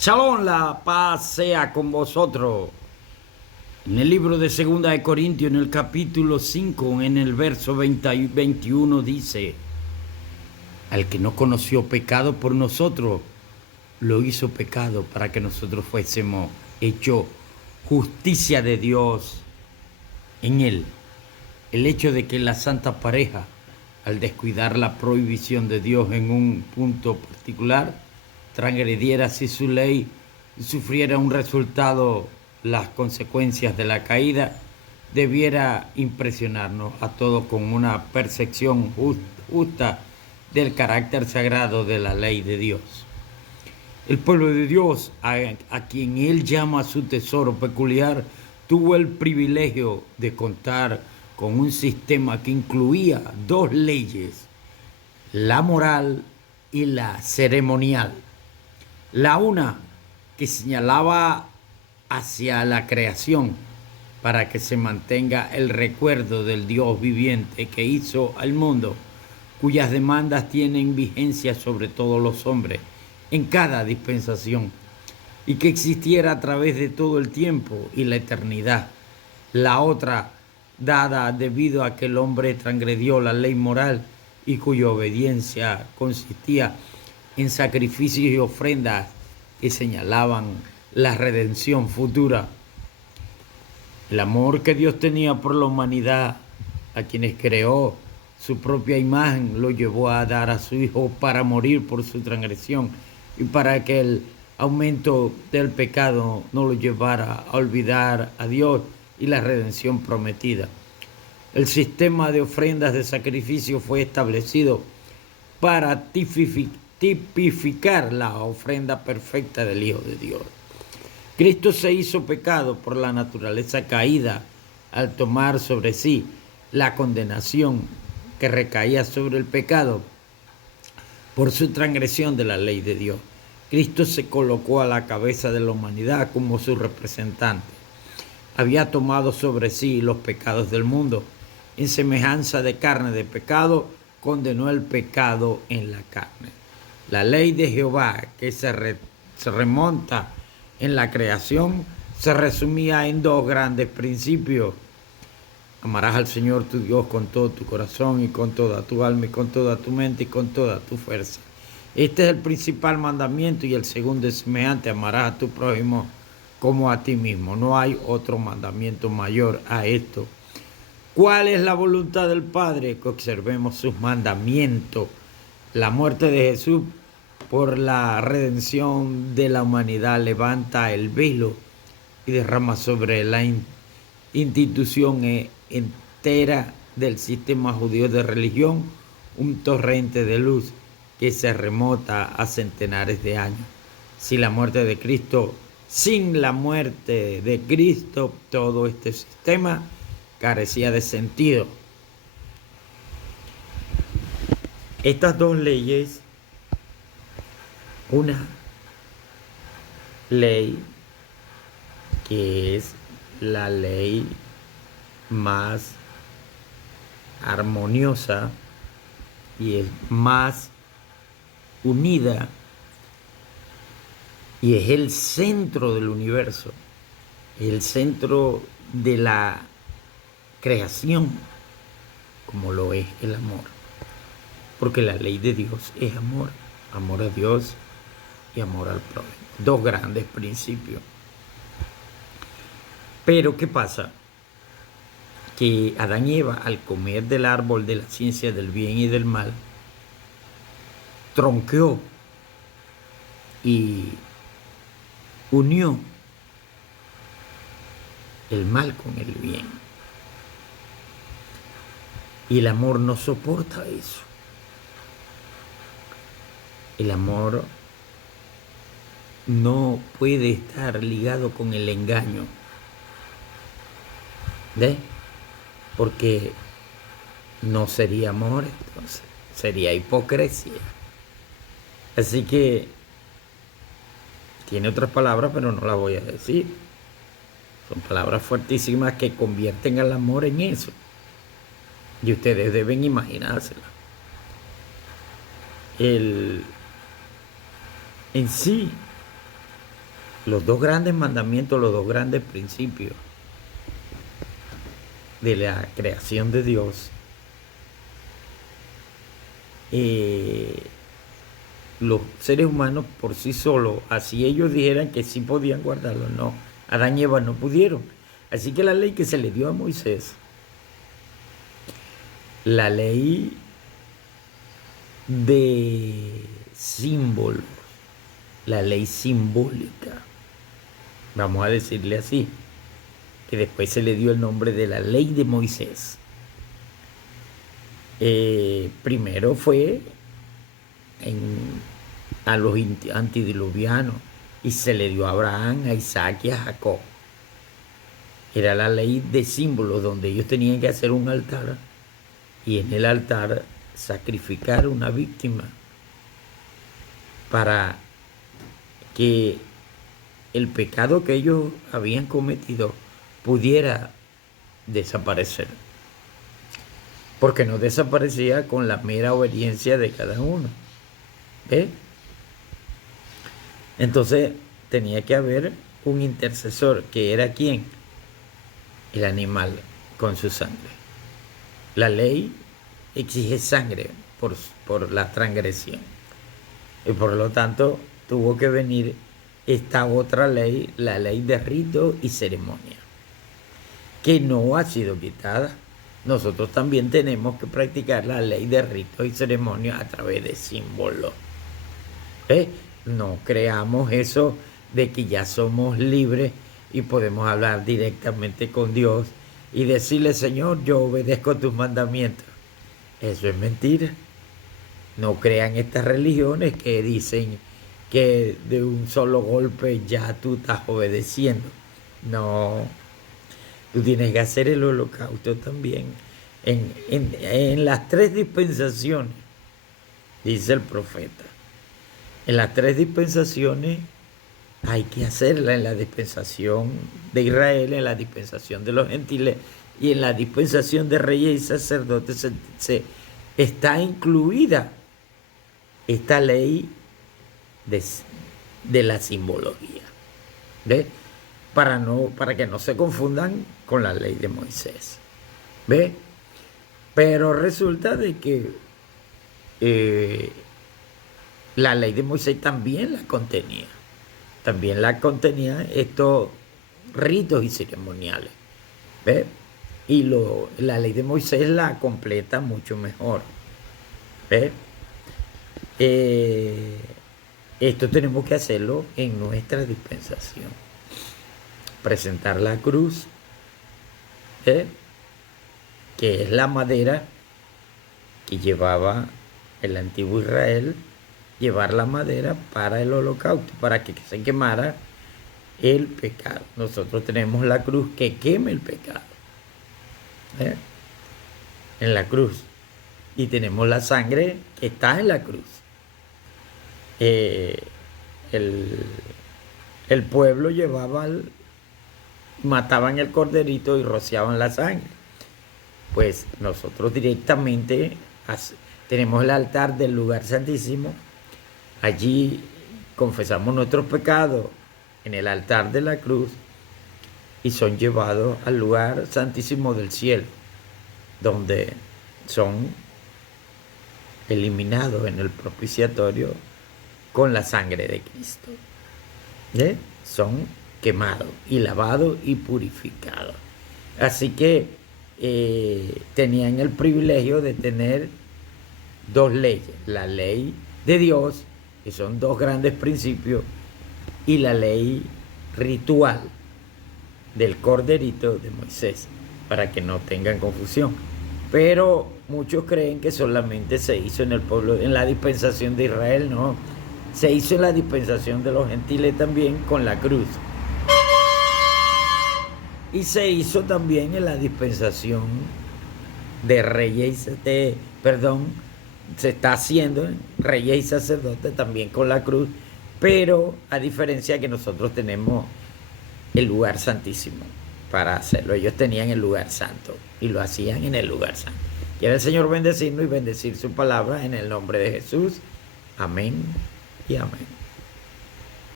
Shalom, la paz sea con vosotros. En el libro de Segunda de Corintios, en el capítulo 5, en el verso 20 y 21, dice: al que no conoció pecado por nosotros, lo hizo pecado para que nosotros fuésemos hecho justicia de Dios en él. El hecho de que la santa pareja, al descuidar la prohibición de Dios en un punto particular, transgrediera así su ley y sufriera un resultado, las consecuencias de la caída, debiera impresionarnos a todos con una percepción justa del carácter sagrado de la ley de Dios. El pueblo de Dios, a quien Él llama su tesoro peculiar, tuvo el privilegio de contar con un sistema que incluía dos leyes: la moral y la ceremonial. La una, que señalaba hacia la creación, para que se mantenga el recuerdo del Dios viviente que hizo al mundo, cuyas demandas tienen vigencia sobre todos los hombres en cada dispensación, y que existiera a través de todo el tiempo y la eternidad. La otra, dada debido a que el hombre transgredió la ley moral y cuya obediencia consistía en sacrificios y ofrendas que señalaban la redención futura. El amor que Dios tenía por la humanidad, a quienes creó su propia imagen, lo llevó a dar a su Hijo para morir por su transgresión y para que el aumento del pecado no lo llevara a olvidar a Dios y la redención prometida. El sistema de ofrendas de sacrificio fue establecido para tipificar la ofrenda perfecta del Hijo de Dios. Cristo se hizo pecado por la naturaleza caída al tomar sobre sí la condenación que recaía sobre el pecado por su transgresión de la ley de Dios. Cristo se colocó a la cabeza de la humanidad como su representante. Había tomado sobre sí los pecados del mundo. En semejanza de carne de pecado, condenó el pecado en la carne. La ley de Jehová, que se remonta en la creación, se resumía en dos grandes principios: amarás al Señor tu Dios con todo tu corazón y con toda tu alma y con toda tu mente y con toda tu fuerza. Este es el principal mandamiento, y el segundo es semejante: amarás a tu prójimo como a ti mismo. No hay otro mandamiento mayor a esto. ¿Cuál es la voluntad del Padre? Que observemos sus mandamientos. La muerte de Jesús por la redención de la humanidad levanta el velo y derrama sobre la institución entera del sistema judío de religión un torrente de luz que se remota a centenares de años. Sin la muerte de Cristo, todo este sistema carecía de sentido. Estas dos leyes, una ley que es la ley más armoniosa y es más unida y es el centro del universo, el centro de la creación, como lo es el amor, porque la ley de Dios es amor, amor a Dios y amor al prójimo. Dos grandes principios. Pero ¿qué pasa? Que Adán y Eva, al comer del árbol de la ciencia del bien y del mal, tronqueó y unió el mal con el bien. Y el amor no soporta eso. El amor no puede estar ligado con el engaño. ¿Ves? Porque no sería amor, entonces sería hipocresía. Así que tiene otras palabras, pero no las voy a decir. Son palabras fuertísimas que convierten al amor en eso. Y ustedes deben imaginársela. En sí, los dos grandes mandamientos, los dos grandes principios de la creación de Dios, los seres humanos por sí solos, así ellos dijeran que sí podían guardarlo, no, Adán y Eva no pudieron. Así que la ley que se le dio a Moisés, la ley de símbolos, la ley simbólica, vamos a decirle así, que después se le dio el nombre de la ley de Moisés. Primero fue a los antidiluvianos y se le dio a Abraham, a Isaac y a Jacob. Era la ley de símbolos donde ellos tenían que hacer un altar y en el altar sacrificar una víctima para que el pecado que ellos habían cometido pudiera desaparecer, porque no desaparecía con la mera obediencia de cada uno. ¿Ve? Entonces tenía que haber un intercesor, que era ¿quién? El animal con su sangre. La ley exige sangre por la transgresión, y por lo tanto tuvo que venir esta otra ley, la ley de rito y ceremonia, que no ha sido quitada. Nosotros también tenemos que practicar la ley de ritos y ceremonias a través de símbolos. No creamos eso de que ya somos libres y podemos hablar directamente con Dios y decirle: Señor, yo obedezco tus mandamientos. Eso es mentira. No crean estas religiones que dicen que de un solo golpe ya tú estás obedeciendo. No. Tú tienes que hacer el holocausto también. En las tres dispensaciones, dice el profeta. En las tres dispensaciones hay que hacerla: en la dispensación de Israel, en la dispensación de los gentiles y en la dispensación de reyes y sacerdotes está incluida esta ley de la simbología. ¿Ves? Para que no se confundan con la ley de Moisés. ¿Ve? Pero resulta de que la ley de Moisés también la contenía. También la contenía estos ritos y ceremoniales. ¿Ve? Y la ley de Moisés la completa mucho mejor. ¿Ve? Esto tenemos que hacerlo en nuestra dispensación. Presentar la cruz, que es la madera que llevaba el antiguo Israel, llevar la madera para el holocausto, para que se quemara el pecado. Nosotros tenemos la cruz que quema el pecado, en la cruz, y tenemos la sangre que está en la cruz. El pueblo mataban el corderito y rociaban la sangre. Pues nosotros directamente tenemos el altar del lugar santísimo. Allí confesamos nuestros pecados en el altar de la cruz y son llevados al lugar santísimo del cielo, donde son eliminados en el propiciatorio con la sangre de Cristo. Son quemados y lavados y purificados. Así que tenían el privilegio de tener dos leyes: la ley de Dios, que son dos grandes principios, y la ley ritual del corderito de Moisés, para que no tengan confusión. Pero muchos creen que solamente se hizo en el pueblo, en la dispensación de Israel. No, se hizo en la dispensación de los gentiles también con la cruz. Y se hizo también en la dispensación de reyes, se está haciendo en reyes y sacerdotes también con la cruz, pero a diferencia que nosotros tenemos el lugar santísimo para hacerlo. Ellos tenían el lugar santo y lo hacían en el lugar santo. Quiere el Señor bendecirnos y bendecir su palabra en el nombre de Jesús. Amén y amén.